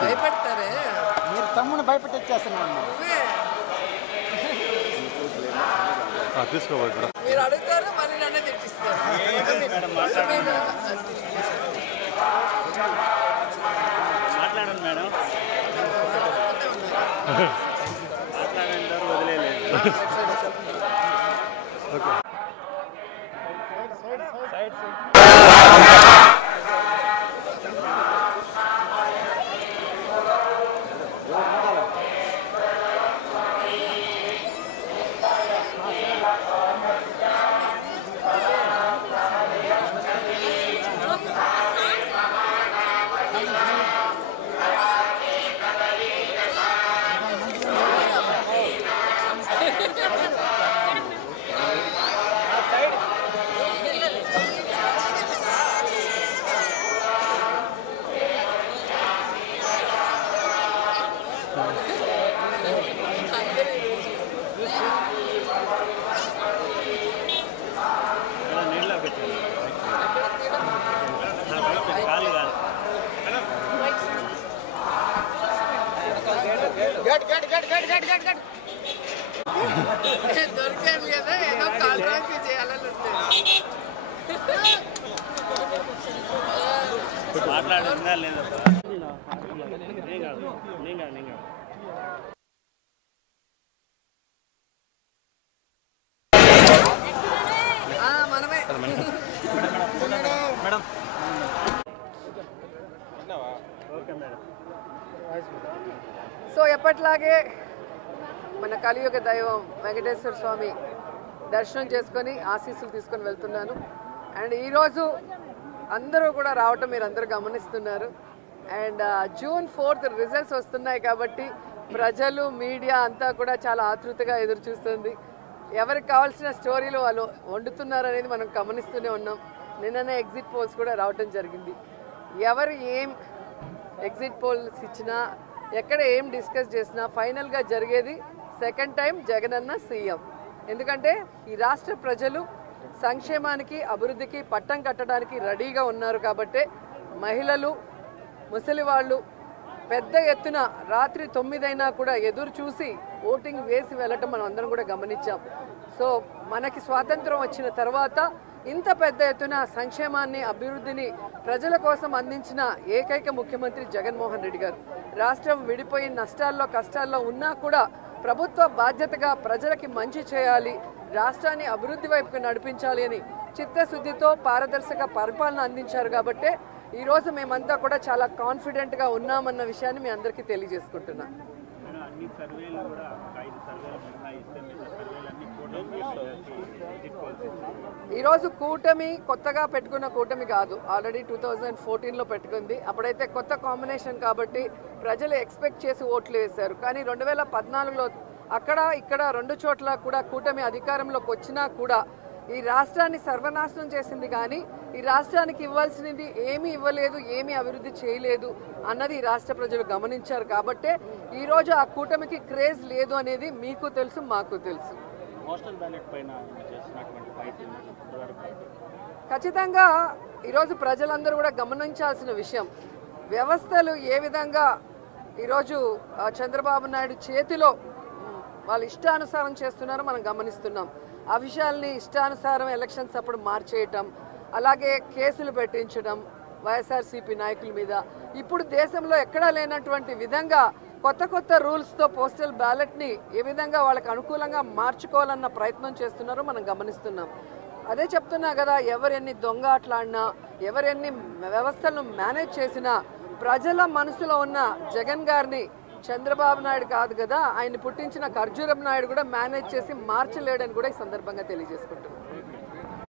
భయపడతారే మీరు తమ్ముని భయపెట్టిచ్చేస్తున్నాను. తీసుకోవాలి మీరు అడుగుతారు మళ్ళీ నన్నే తెచ్చిస్తారు. మాట్లాడండి మేడం, మాట్లాడంటారు వదిలేదు. నీళ్ళ పెట్టండి, కాలు కాదు. దొరికాను కదా ఏదో కాల్ రాసి చేయాలని ఉంటుంది. మాట్లాడుతుందా లేదా? నేను కాదు. మనమే మేడం ఓకే మేడం. సో ఎప్పట్లాగే మన కలియుగ దైవం వెంకటేశ్వర స్వామి దర్శనం చేసుకొని ఆశీస్సులు తీసుకొని వెళ్తున్నాను. అండ్ ఈరోజు అందరూ కూడా రావటం మీరు అందరూ గమనిస్తున్నారు. అండ్ June 4th రిజల్ట్స్ వస్తున్నాయి కాబట్టి ప్రజలు మీడియా అంతా కూడా చాలా ఆతృతగా ఎదురు చూస్తుంది. ఎవరికి కావాల్సిన స్టోరీలు వాళ్ళు వండుతున్నారు అనేది మనం గమనిస్తూనే ఉన్నాం. నిన్ననే ఎగ్జిట్ పోల్స్ కూడా రావటం జరిగింది. ఎవరు ఏం ఎగ్జిట్ పోల్స్ ఇచ్చినా ఎక్కడ ఏం డిస్కస్ చేసినా ఫైనల్గా జరిగేది సెకండ్ టైం జగనన్న సీఎం. ఎందుకంటే ఈ రాష్ట్ర ప్రజలు సంక్షేమానికి అభివృద్ధికి పట్టం కట్టడానికి రెడీగా ఉన్నారు కాబట్టి మహిళలు ముసలి వాళ్ళు పెద్ద ఎత్తున రాత్రి 9 అయినా కూడా ఎదురు చూసి ఓటింగ్ వేసి వెళ్ళటం మనం అందరం కూడా గమనించాం. సో మనకి స్వాతంత్రం వచ్చిన తర్వాత ఇంత పెద్ద ఎత్తున సంక్షేమాన్ని అభివృద్ధిని ప్రజల కోసం అందించిన ఏకైక ముఖ్యమంత్రి జగన్మోహన్ రెడ్డి గారు. రాష్ట్రం విడిపోయి నష్టాల్లో కష్టాల్లో ఉన్నా కూడా ప్రభుత్వ బాధ్యతగా ప్రజలకి మంచి చేయాలి, రాష్ట్రాన్ని అభివృద్ధి వైపుకు నడిపించాలి అని చిత్తశుద్ధితో పారదర్శక పరిపాలన అందించారు. కాబట్టి ఈరోజు మేమంతా కూడా చాలా కాన్ఫిడెంట్గా ఉన్నామన్న విషయాన్ని మీ అందరికీ తెలియజేసుకుంటున్నాం. ఈరోజు కూటమి కొత్తగా పెట్టుకున్న కూటమి కాదు, ఆల్రెడీ 2014లో పెట్టుకుంది. అప్పుడైతే కొత్త కాంబినేషన్ కాబట్టి ప్రజలు ఎక్స్పెక్ట్ చేసి ఓట్లు వేశారు. కానీ 2014లో అక్కడ ఇక్కడ 2 చోట్ల కూడా కూటమి అధికారంలోకి వచ్చినా కూడా ఈ రాష్ట్రాన్ని సర్వనాశనం చేసింది. కానీ ఈ రాష్ట్రానికి ఇవ్వాల్సినది ఏమీ ఇవ్వలేదు, ఏమీ అభివృద్ధి చేయలేదు అన్నది ఈ రాష్ట్ర ప్రజలు గమనించారు. కాబట్టే ఈరోజు ఆ కూటమికి క్రేజ్ లేదు అనేది మీకు తెలుసు, మాకు తెలుసు. ఖచ్చితంగా ఈరోజు ప్రజలందరూ కూడా గమనించాల్సిన విషయం, వ్యవస్థలు ఏ విధంగా ఈరోజు చంద్రబాబు నాయుడు చేతిలో వాళ్ళు ఇష్టానుసారం చేస్తున్నారో మనం గమనిస్తున్నాం. ఆ విషయాల్ని ఇష్టానుసారం ఎలక్షన్స్ అప్పుడు మార్చేయటం, అలాగే కేసులు పెట్టించడం వైఎస్ఆర్సీపీ నాయకుల మీద. ఇప్పుడు దేశంలో ఎక్కడా లేనటువంటి విధంగా కొత్త రూల్స్తో పోస్టల్ బ్యాలెట్ని ఏ విధంగా వాళ్ళకి అనుకూలంగా మార్చుకోవాలన్న ప్రయత్నం చేస్తున్నారో మనం గమనిస్తున్నాం. అదే చెప్తున్నా కదా, ఎవరెన్ని దొంగ ఆటలాడినా, ఎవరెన్ని వ్యవస్థలను మేనేజ్ చేసినా ప్రజల మనసులో ఉన్న జగన్ గారిని చంద్రబాబు నాయుడు కాదు కదా, ఆయన పుట్టించిన ఖర్జూరం నాయుడు కూడా మేనేజ్ చేసి మార్చలేడని కూడా ఈ సందర్భంగా తెలియజేసుకుంటున్నాం.